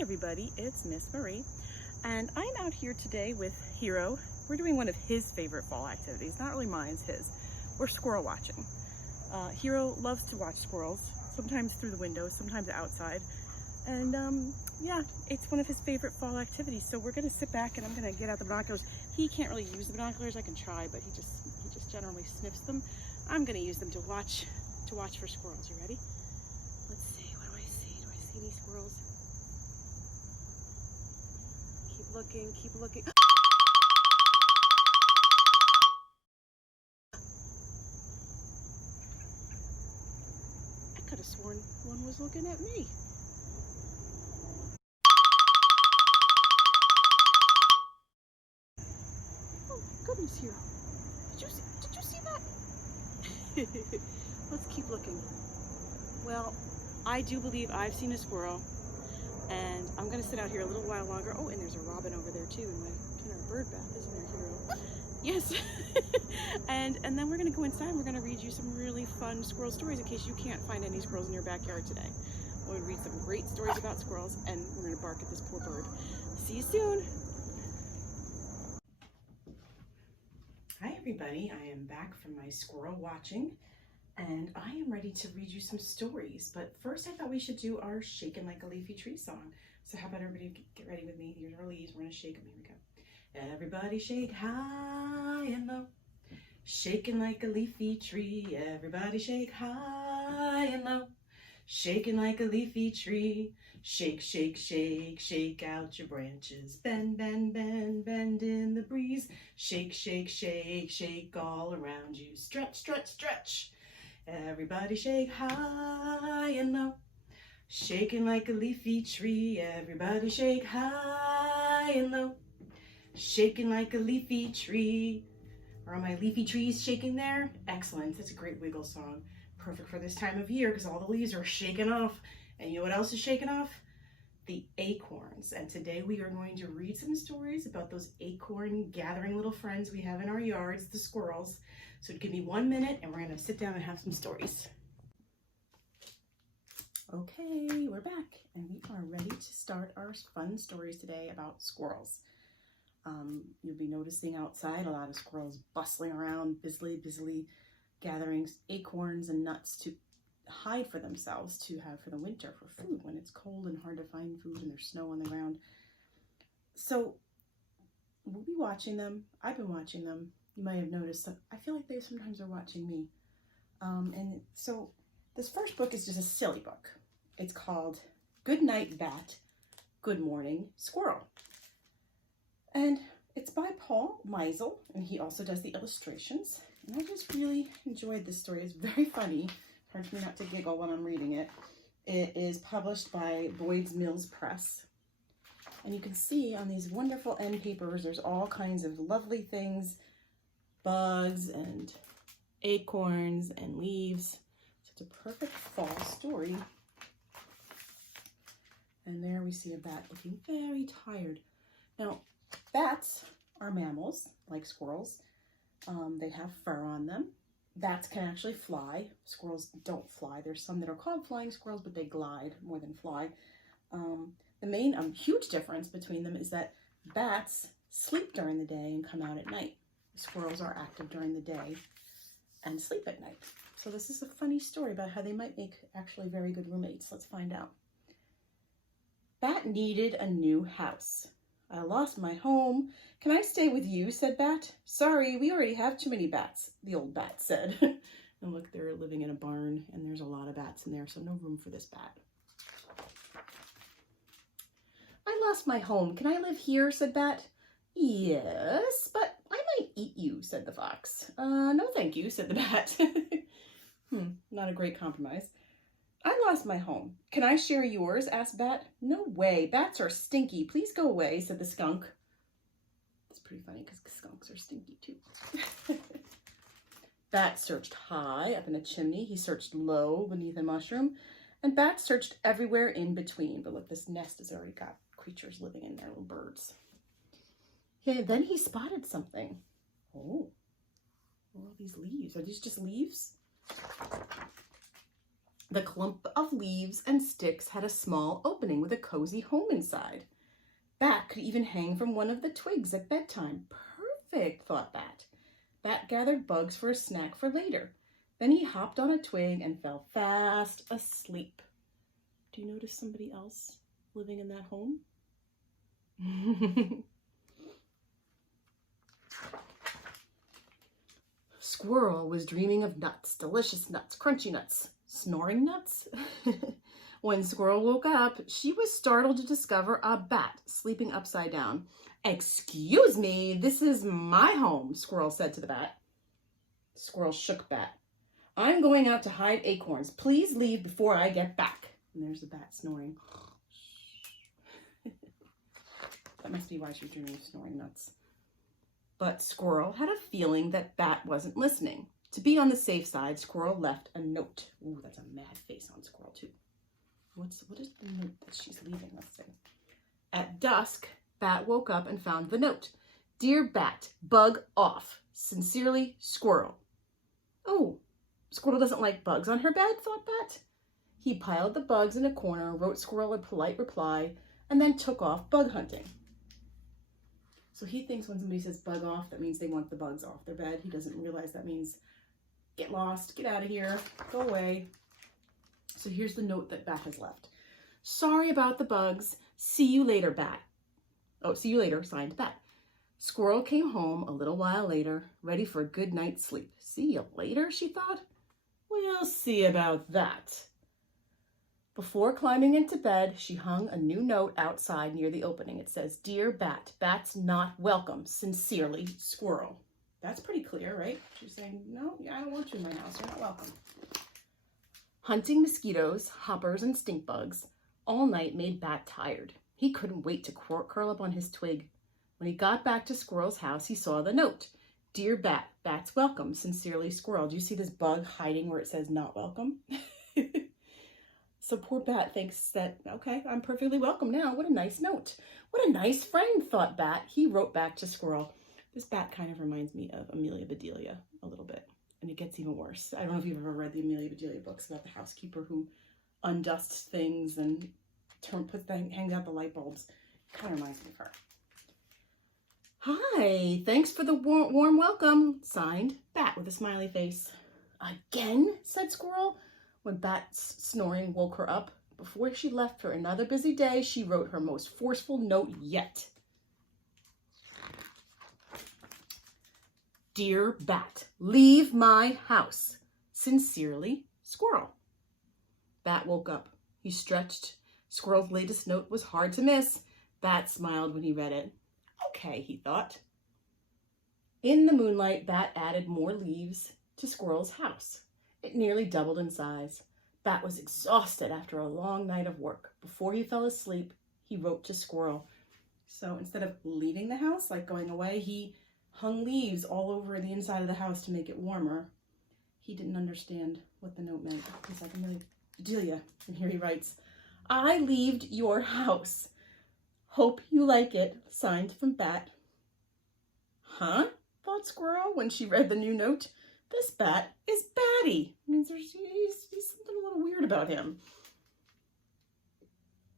everybody, it's Miss Marie, and I'm out here today with Hero. We're doing one of his favorite fall activities, not really mine, it's his. We're squirrel watching. Hero loves to watch squirrels, sometimes through the windows, sometimes outside, and yeah, it's one of his favorite fall activities. So we're gonna sit back and I'm gonna get out the binoculars. He can't really use the binoculars. I can try, but he just generally sniffs them. I'm gonna use them to watch for squirrels. You ready? Let's see, what do I see? Do I see any squirrels? Keep looking, keep looking. I could have sworn one was looking at me. Oh my goodness, Hero. Did you see that? Let's keep looking. Well, I do believe I've seen a squirrel, and I'm gonna sit out here a little while longer. Oh, and there's a robin over there too in our bird bath, isn't there, Hero? Yes. and then we're gonna go inside and we're gonna read you some really fun squirrel stories in case you can't find any squirrels in your backyard today. We're gonna read some great stories about squirrels, and we're gonna bark at this poor bird. See you soon. Hi everybody, I am back from my squirrel watching, and I am ready to read you some stories. But first I thought we should do our Shakin' Like a Leafy Tree song. So how about everybody get ready with me? Here's our leaves, we're gonna shake them, here we go. Everybody shake high and low, shaking like a leafy tree. Everybody shake high and low, shaking like a leafy tree. Shake, shake, shake, shake out your branches. Bend, bend, bend, bend in the breeze. Shake, shake, shake, shake all around you. Stretch, stretch, stretch. Everybody shake high and low, shaking like a leafy tree. Everybody shake high and low, shaking like a leafy tree. Are all my leafy trees shaking there? Excellent. That's a great wiggle song. Perfect for this time of year because all the leaves are shaking off. And you know what else is shaking off? The acorns. And today we are going to read some stories about those acorn gathering little friends we have in our yards, the squirrels. So give me 1 minute and we're going to sit down and have some stories. Okay, we're back and we are ready to start our fun stories today about squirrels. You'll be noticing outside a lot of squirrels bustling around, busily gathering acorns and nuts to hide for themselves, to have for the winter for food when it's cold and hard to find food and there's snow on the ground. So we'll be watching them. I've been watching them. You might have noticed that I feel like they sometimes are watching me. And so this first book is just a silly book. It's called Good Night Bat, Good Morning Squirrel. And it's by Paul Meisel, and he also does the illustrations. And I just really enjoyed this story. It's very funny. Hard for me not to giggle when I'm reading it. It is published by Boyd's Mills Press. And you can see on these wonderful end papers, there's all kinds of lovely things, bugs and acorns and leaves. So it's a perfect fall story. And there we see a bat looking very tired. Now, bats are mammals, like squirrels. They have fur on them. Bats can actually fly. Squirrels don't fly. There's some that are called flying squirrels, but they glide more than fly. The main huge difference between them is that bats sleep during the day and come out at night. Squirrels are active during the day and sleep at night. So this is a funny story about how they might make actually very good roommates. Let's find out. Bat needed a new house. I lost my home. Can I stay with you? Said Bat. Sorry, we already have too many bats, the old bat said. And look, they're living in a barn and there's a lot of bats in there, so no room for this bat. I lost my home. Can I live here? Said Bat. Yes, but I might eat you, said the fox. No thank you, said the bat. Not a great compromise. I lost my home. Can I share yours? Asked Bat. No way. Bats are stinky. Please go away, said the skunk. It's pretty funny because skunks are stinky too. Bat searched high up in a chimney. He searched low beneath a mushroom. And Bat searched everywhere in between. But look, this nest has already got creatures living in there, little birds. Yeah, then he spotted something. Oh, all these leaves. Are these just leaves? The clump of leaves and sticks had a small opening with a cozy home inside. Bat could even hang from one of the twigs at bedtime. Perfect, thought Bat. Bat gathered bugs for a snack for later. Then he hopped on a twig and fell fast asleep. Do you notice somebody else living in that home? Squirrel was dreaming of nuts, delicious nuts, crunchy nuts, snoring nuts. When Squirrel woke up, she was startled to discover a bat sleeping upside down. "Excuse me, this is my home," Squirrel said to the bat. Squirrel shook Bat. "I'm going out to hide acorns. Please leave before I get back." And there's the bat snoring. That must be why she was dreaming of snoring nuts. But Squirrel had a feeling that Bat wasn't listening. To be on the safe side, Squirrel left a note. Ooh, that's a mad face on Squirrel, too. What is the note that she's leaving? Let's see. At dusk, Bat woke up and found the note. "Dear Bat, bug off. Sincerely, Squirrel." Oh, Squirrel doesn't like bugs on her bed, thought Bat. He piled the bugs in a corner, wrote Squirrel a polite reply, and then took off bug hunting. So he thinks when somebody says bug off, that means they want the bugs off their bed. He doesn't realize that means get lost, get out of here, go away. So here's the note that Bat has left. "Sorry about the bugs. See you later, Bat." Oh, see you later, signed Bat. Squirrel came home a little while later, ready for a good night's sleep. See you later, she thought. We'll see about that. Before climbing into bed, she hung a new note outside near the opening. It says, "Dear Bat, Bat's not welcome. Sincerely, Squirrel." That's pretty clear, right? She's saying, no, I don't want you in my house. You're not welcome. Hunting mosquitoes, hoppers, and stink bugs all night made Bat tired. He couldn't wait to curl up on his twig. When he got back to Squirrel's house, he saw the note. "Dear Bat, Bat's welcome. Sincerely, Squirrel." Do you see this bug hiding where it says not welcome? So poor Bat thinks that, okay, I'm perfectly welcome now. What a nice note. What a nice friend, thought Bat. He wrote back to Squirrel. This Bat kind of reminds me of Amelia Bedelia a little bit. And it gets even worse. I don't know if you've ever read the Amelia Bedelia books about the housekeeper who undusts hangs out the light bulbs. It kind of reminds me of her. "Hi, thanks for the warm welcome," signed Bat with a smiley face. "Again?" said Squirrel. When Bat's snoring woke her up, before she left for another busy day, she wrote her most forceful note yet. "Dear Bat, leave my house. Sincerely, Squirrel." Bat woke up. He stretched. Squirrel's latest note was hard to miss. Bat smiled when he read it. Okay, he thought. In the moonlight, Bat added more leaves to Squirrel's house. It nearly doubled in size. Bat was exhausted after a long night of work. Before he fell asleep, he wrote to Squirrel. So instead of leaving the house, like going away, he hung leaves all over the inside of the house to make it warmer. He didn't understand what the note meant. He's like, "Amelia," and here he writes, "I leaved your house. Hope you like it. Signed from Bat." Huh? Thought Squirrel when she read the new note. This Bat is batty. I mean, he's something a little weird about him.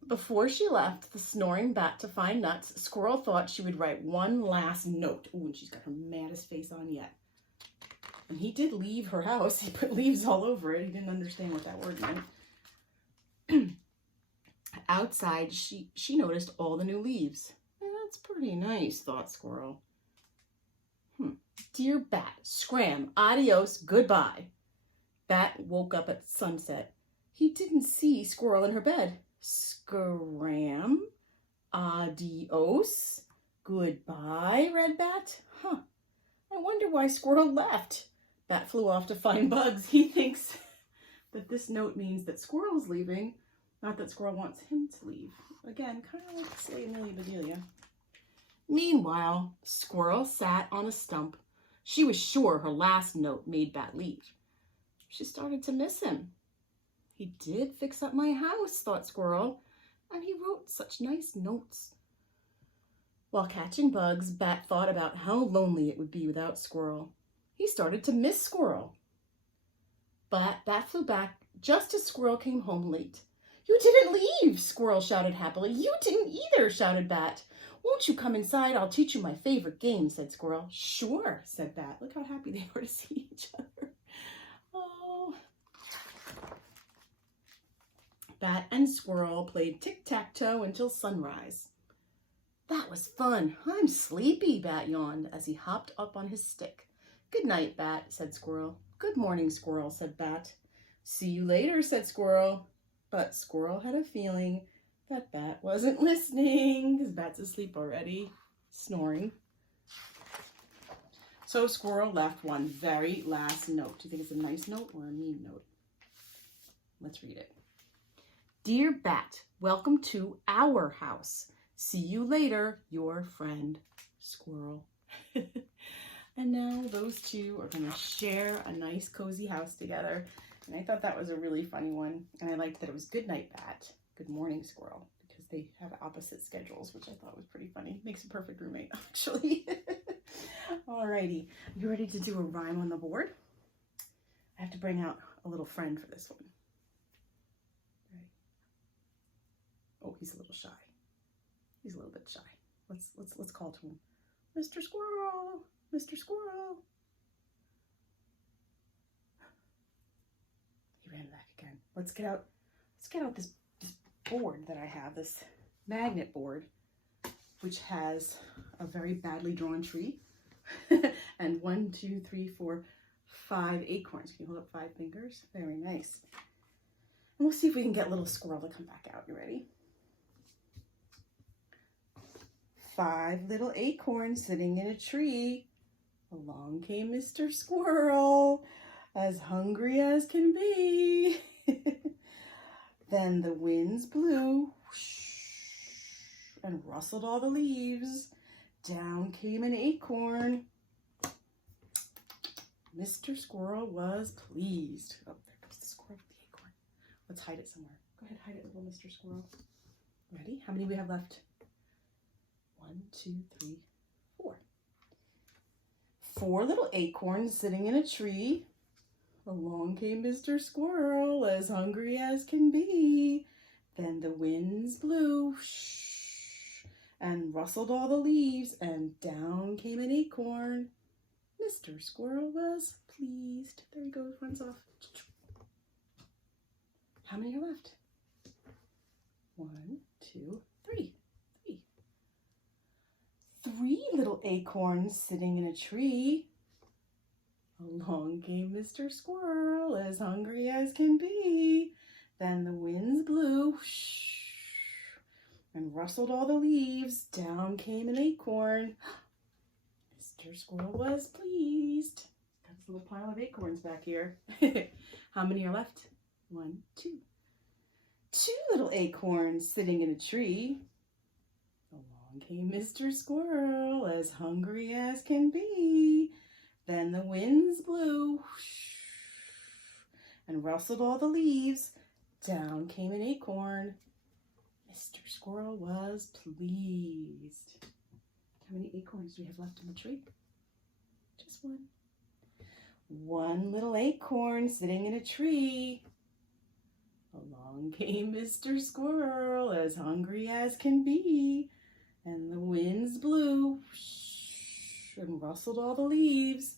Before she left the snoring Bat to find nuts, Squirrel thought she would write one last note. Ooh, and she's got her maddest face on yet. And he did leave her house. He put leaves all over it. He didn't understand what that word meant. Outside, she noticed all the new leaves. That's pretty nice, thought Squirrel. Dear Bat, scram, adios, goodbye. Bat woke up at sunset. He didn't see Squirrel in her bed. Scram, adios, goodbye, read Bat. I wonder why Squirrel left. Bat flew off to find bugs. He thinks that this note means that Squirrel's leaving, not that Squirrel wants him to leave. Again, kind of like say Amelia Bedelia. Meanwhile, Squirrel sat on a stump. She was sure her last note made Bat leave. She started to miss him. He did fix up my house, thought Squirrel, and he wrote such nice notes. While catching bugs, Bat thought about how lonely it would be without Squirrel. He started to miss Squirrel. But Bat flew back just as Squirrel came home late. "You didn't leave," Squirrel shouted happily. "You didn't either," shouted Bat. "Won't you come inside? I'll teach you my favorite game," said Squirrel. "Sure," said Bat. Look how happy they were to see each other. Oh. Bat and Squirrel played tic-tac-toe until sunrise. "That was fun. I'm sleepy," Bat yawned as he hopped up on his stick. "Good night, Bat," said Squirrel. "Good morning, Squirrel," said Bat. "See you later," said Squirrel. But Squirrel had a feeling that Bat wasn't listening because Bat's asleep already, snoring. So Squirrel left one very last note. Do you think it's a nice note or a mean note? Let's read it. "Dear Bat, welcome to our house. See you later, your friend, Squirrel." And now those two are going to share a nice cozy house together. And I thought that was a really funny one. And I liked that it was good night, Bat, good morning, Squirrel, because they have opposite schedules, which I thought was pretty funny. Makes a perfect roommate, actually. Alrighty, you ready to do a rhyme on the board? I have to bring out a little friend for this one. Right. Oh, he's a little shy. He's a little bit shy. Let's call to him. "Mr. Squirrel, Mr. Squirrel." He ran back again. Let's get out this board that I have, this magnet board, which has a very badly drawn tree and 1, 2, 3, 4, 5 acorns. Can you hold up 5 fingers? Very nice. And we'll see if we can get little Squirrel to come back out. You ready? 5 little acorns sitting in a tree. Along came Mr. Squirrel, as hungry as can be. Then the winds blew whoosh, and rustled all the leaves. Down came an acorn. Mr. Squirrel was pleased. Oh, there goes the squirrel with the acorn. Let's hide it somewhere. Go ahead, hide it, little Mr. Squirrel. Ready? How many do we have left? 1, 2, 3, 4. 4 little acorns sitting in a tree. Along came Mr. Squirrel, as hungry as can be. Then the winds blew whoosh, and rustled all the leaves, and down came an acorn. Mr. Squirrel was pleased. There he goes, runs off. How many are left? 1, 2, 3. 3 little acorns sitting in a tree. Along came Mr. Squirrel, as hungry as can be. Then the winds blew whoosh, and rustled all the leaves. Down came an acorn. Mr. Squirrel was pleased. Got this little pile of acorns back here. How many are left? 1, 2. 2 little acorns sitting in a tree. Along came Mr. Squirrel, as hungry as can be. Then the winds blew whoosh, and rustled all the leaves. Down came an acorn. Mr. Squirrel was pleased. How many acorns do we have left in the tree? Just 1. 1 little acorn sitting in a tree. Along came Mr. Squirrel, as hungry as can be. And the winds blew whoosh, and rustled all the leaves.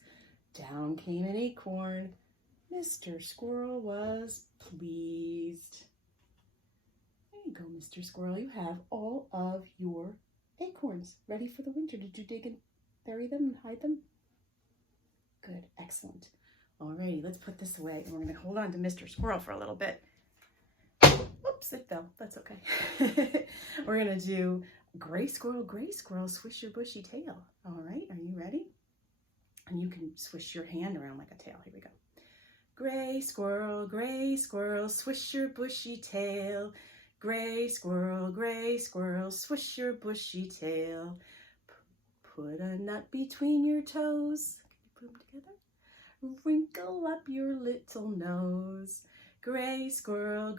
Down came an acorn. Mr. Squirrel was pleased. There you go, Mr. Squirrel. You have all of your acorns ready for the winter. Did you dig and bury them and hide them? Good, excellent. Alrighty, let's put this away, and we're going to hold on to Mr. Squirrel for a little bit. Oops, it fell. That's okay. We're going to do gray squirrel, swish your bushy tail. All right, are you ready? And you can swish your hand around like a tail. Here we go. Gray squirrel, swish your bushy tail. Gray squirrel, swish your bushy tail. Put a nut between your toes. Can you put them together? Wrinkle up your little nose. Gray squirrel,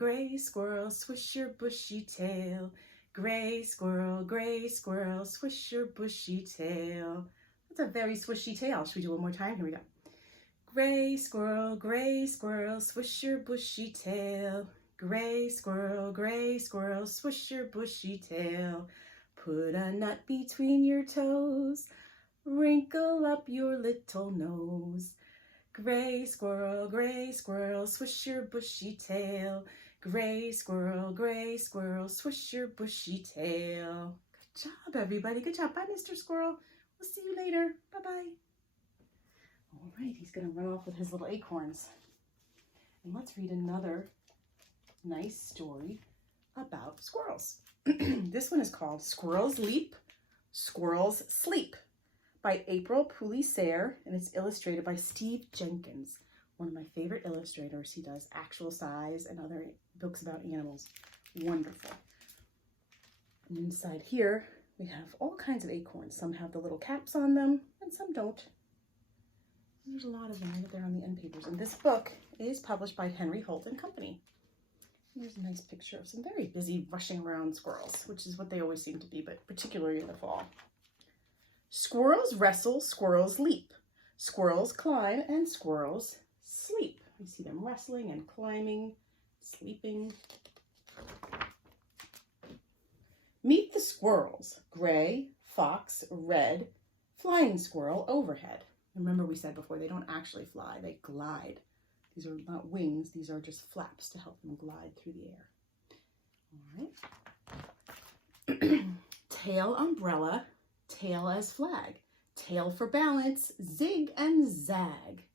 swish your bushy tail. Gray squirrel, swish your bushy tail. That's a very swishy tail. Should we do one more time? Here we go. gray squirrel, swish your bushy tail. Gray squirrel, swish your bushy tail. Put a nut between your toes, wrinkle up your little nose. Gray squirrel, swish your bushy tail. Gray squirrel, swish your bushy tail. Good job, everybody. Good job. Bye, Mr. Squirrel. We'll see you later. Bye-bye. All right, he's going to run off with his little acorns. And let's read another nice story about squirrels. This one is called Squirrels Leap, Squirrels Sleep by April Poulicer, and it's illustrated by Steve Jenkins, one of my favorite illustrators. He does actual size and other books about animals. Wonderful. And inside here, we have all kinds of acorns. Some have the little caps on them, and some don't. And there's a lot of them right there on the end papers. And this book is published by Henry Holt and Company. And there's a nice picture of some very busy, rushing around squirrels, which is what they always seem to be, but particularly in the fall. Squirrels wrestle, squirrels leap. Squirrels climb, and squirrels sleep. You see them wrestling and climbing, sleeping. Meet the squirrels, gray, fox, red, flying squirrel overhead. Remember we said before, they don't actually fly, they glide. These are not wings, these are just flaps to help them glide through the air. All right. Tail umbrella, tail as flag. Tail for balance, zig and zag.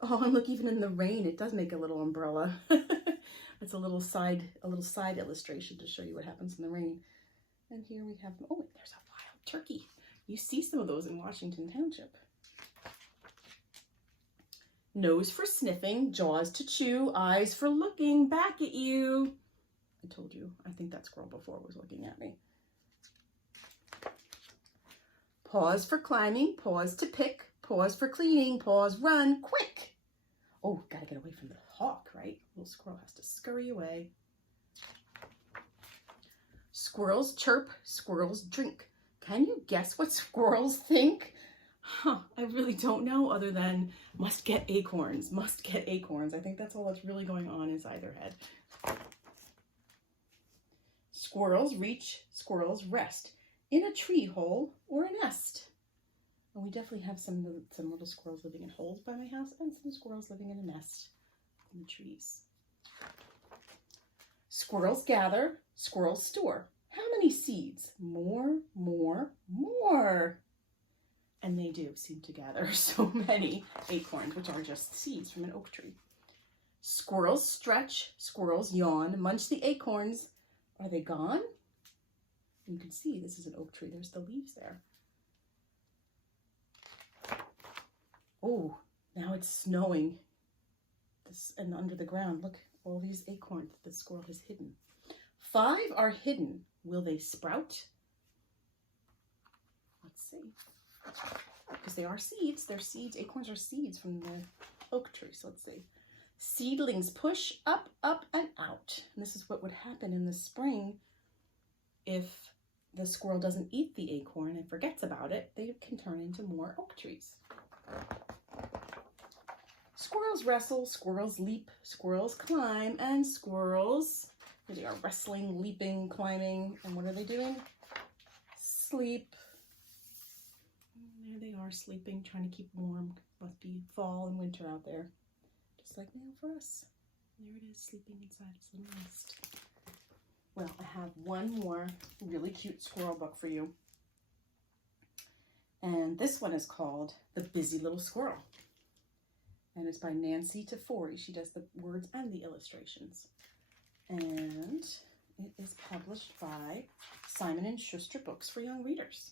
Oh, and look, even in the rain, it does make a little umbrella. It's a little side illustration to show you what happens in the rain. And here we have, oh, there's a wild turkey. You see some of those in Washington Township. Nose for sniffing, jaws to chew, eyes for looking back at you. I told you, I think that squirrel before was looking at me. Paws for climbing, paws to pick, paws for cleaning, paws run, quick. Oh, gotta get away from the hawk, right? Little squirrel has to scurry away. Squirrels chirp, squirrels drink. Can you guess what squirrels think? I really don't know, other than must get acorns, must get acorns. I think that's all that's really going on inside their head. Squirrels reach, squirrels rest in a tree hole or a nest. And we definitely have some little squirrels living in holes by my house, and some squirrels living in a nest in the trees. Squirrels gather, squirrels store. How many seeds? More, more, more. And they do seem to gather so many acorns, which are just seeds from an oak tree. Squirrels stretch, squirrels yawn, munch the acorns. Are they gone? You can see this is an oak tree. There's the leaves there. Oh, now it's snowing. And under the ground, look, all these acorns that the squirrel has hidden. 5 are hidden. Will they sprout? Let's see. Because they are seeds. They're seeds. Acorns are seeds from the oak tree. So let's see. Seedlings push up, up, and out. And this is what would happen in the spring if the squirrel doesn't eat the acorn and forgets about it. They can turn into more oak trees. Squirrels wrestle, squirrels leap, squirrels climb, and squirrels, they are wrestling, leaping, climbing, and what are they doing? Sleep. There they are sleeping, trying to keep warm. Must be fall and winter out there. Just like now for us. There it is, sleeping inside its little nest. Well, I have one more really cute squirrel book for you. And this one is called The Busy Little Squirrel. And it's by Nancy Tafori. She does the words and the illustrations. And it is published by Simon & Schuster Books for Young Readers.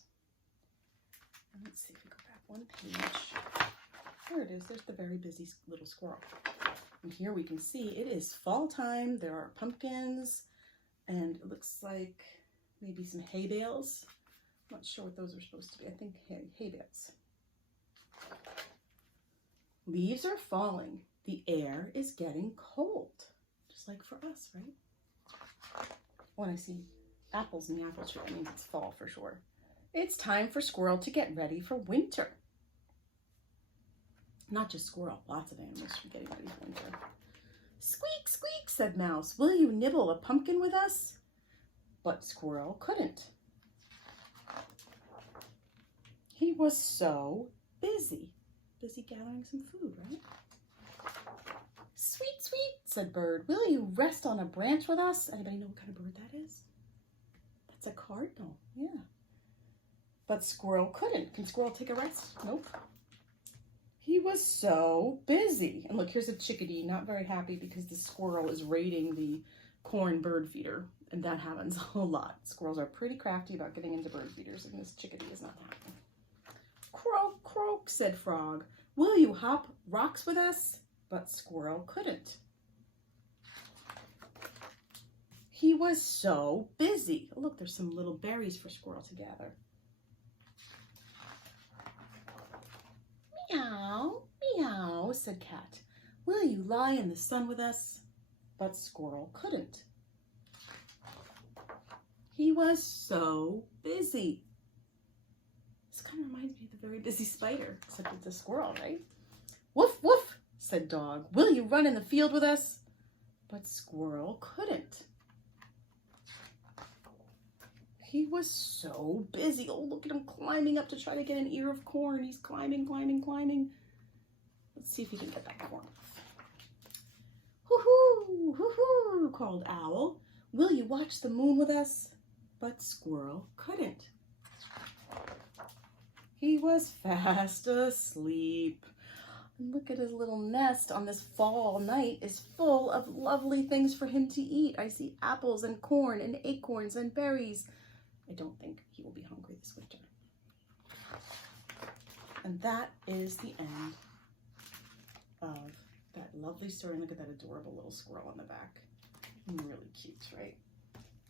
And let's see if we go back one page. There it is. There's the very busy little squirrel. And here we can see it is fall time. There are pumpkins. And it looks like maybe some hay bales. I'm not sure what those are supposed to be. I think hay bales. Leaves are falling. The air is getting cold. Just like for us, right? When I see apples in the apple tree, that means it's fall for sure. It's time for squirrel to get ready for winter. Not just squirrel, lots of animals are getting ready for winter. Squeak, squeak, said Mouse. Will you nibble a pumpkin with us? But Squirrel couldn't. He was so busy. Busy gathering some food, right? Sweet, sweet, said Bird. Will you rest on a branch with us? Anybody know what kind of bird that is? That's a cardinal, yeah. But Squirrel couldn't. Can Squirrel take a rest? Nope. He was so busy. And look, here's a chickadee, not very happy because the squirrel is raiding the corn bird feeder. And that happens a lot. Squirrels are pretty crafty about getting into bird feeders, and this chickadee is not happy. Croak, croak, said Frog. Will you hop rocks with us? But Squirrel couldn't. He was so busy. Oh, look, there's some little berries for Squirrel to gather. Meow, meow, said Cat. Will you lie in the sun with us? But Squirrel couldn't. He was so busy. This kind of reminds me of the very busy spider, except it's a squirrel, right? Woof, woof, said Dog. Will you run in the field with us? But Squirrel couldn't. He was so busy. Oh, look at him climbing up to try to get an ear of corn. He's climbing, climbing, climbing. Let's see if he can get that corn off. Hoo-hoo, hoo-hoo, called Owl. Will you watch the moon with us? But Squirrel couldn't. He was fast asleep. And look at his little nest on this fall night is full of lovely things for him to eat. I see apples and corn and acorns and berries. I don't think he will be hungry this winter. And that is the end of that lovely story. And look at that adorable little squirrel on the back. Really cute, right?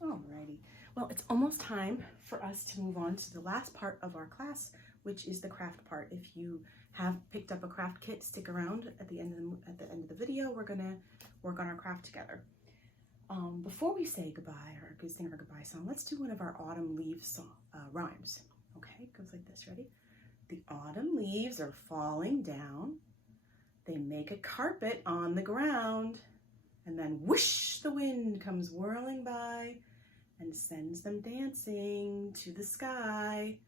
Alrighty. Well, it's almost time for us to move on to the last part of our class, which is the craft part. If you have picked up a craft kit, stick around at the end of the video. We're gonna work on our craft together. Before we say goodbye or sing our goodbye song, let's do one of our autumn leaves rhymes. Okay, it goes like this. Ready? The autumn leaves are falling down. They make a carpet on the ground. And then whoosh, the wind comes whirling by and sends them dancing to the sky.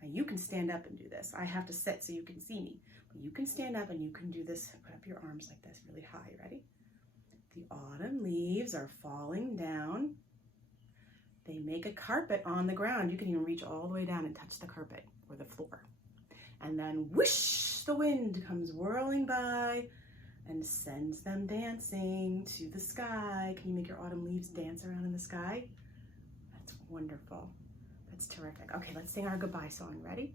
Now you can stand up and do this. I have to sit so you can see me. But you can stand up and you can do this. Put up your arms like this really high. Ready? The autumn leaves are falling down. They make a carpet on the ground. You can even reach all the way down and touch the carpet or the floor. And then whoosh, the wind comes whirling by and sends them dancing to the sky. Can you make your autumn leaves dance around in the sky? That's wonderful. That's terrific. Okay, let's sing our goodbye song. Ready?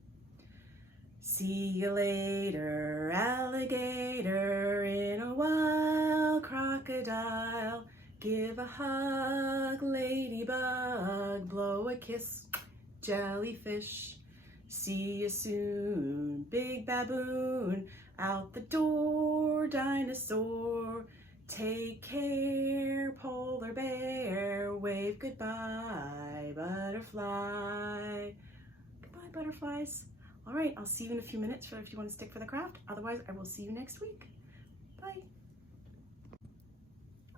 See you later, alligator, in a while, crocodile. Give a hug, ladybug, blow a kiss, jellyfish. See you soon, big baboon, out the door, dinosaur. Take care, polar bear, wave goodbye, butterfly. Goodbye, butterflies. All right, I'll see you in a few minutes if you want to stick for the craft. Otherwise, I will see you next week. Bye.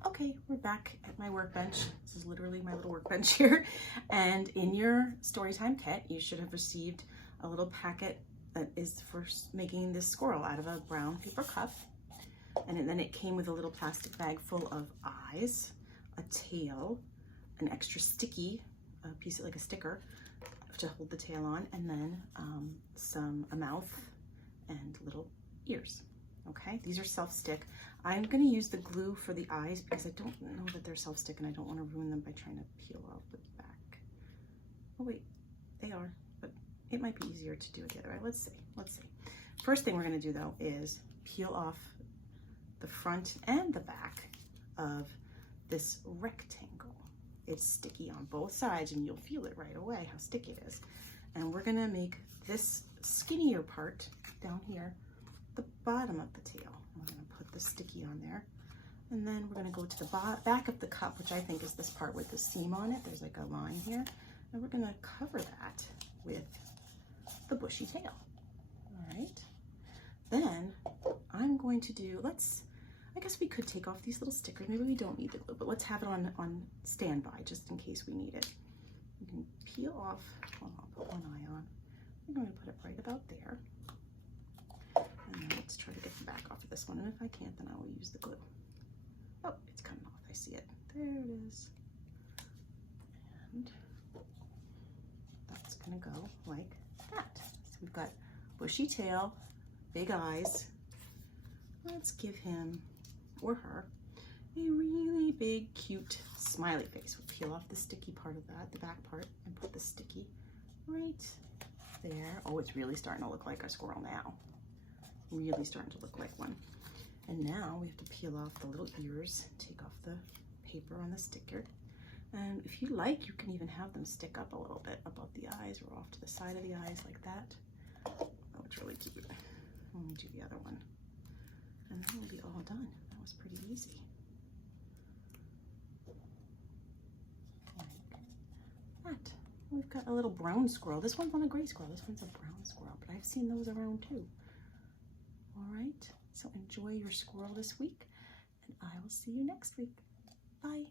Okay, we're back at my workbench. This is literally my little workbench here. And in your Storytime kit, you should have received a little packet that is for making this squirrel out of a brown paper cup. And then it came with a little plastic bag full of eyes, a tail, an extra sticky, a piece of like a sticker to hold the tail on, and then a mouth and little ears. Okay, these are self-stick. I'm going to use the glue for the eyes because I don't know that they're self-stick and I don't want to ruin them by trying to peel off the back. Oh wait, they are, but it might be easier to do it the other way. Let's see. First thing we're going to do though is peel off the front and the back of this rectangle. It's sticky on both sides and you'll feel it right away how sticky it is. And we're going to make this skinnier part down here the bottom of the tail. I'm going to put the sticky on there. And then we're going to go to the back of the cup, which I think is this part with the seam on it. There's like a line here. And we're going to cover that with the bushy tail. All right. Then I'm going to do, I guess we could take off these little stickers. Maybe we don't need the glue, but let's have it on standby just in case we need it. You can peel off, well, I'll put one eye on. I'm going to put it right about there. And then let's try to get the back off of this one. And if I can't, then I will use the glue. Oh, it's coming off. I see it. There it is. And that's going to go like that. So we've got bushy tail, big eyes. Let's give him or her a really big, cute, smiley face. We'll peel off the sticky part of that, the back part, and put the sticky right there. Oh, it's really starting to look like a squirrel now. Really starting to look like one. And now we have to peel off the little ears, take off the paper on the sticker. And if you like, you can even have them stick up a little bit above the eyes or off to the side of the eyes like that. Oh, it's really cute. Let me do the other one. And then we'll be all done. That was pretty easy. Like that. We've got a little brown squirrel. This one's not a gray squirrel. This one's a brown squirrel, but I've seen those around too. All right, so enjoy your squirrel this week, and I will see you next week. Bye.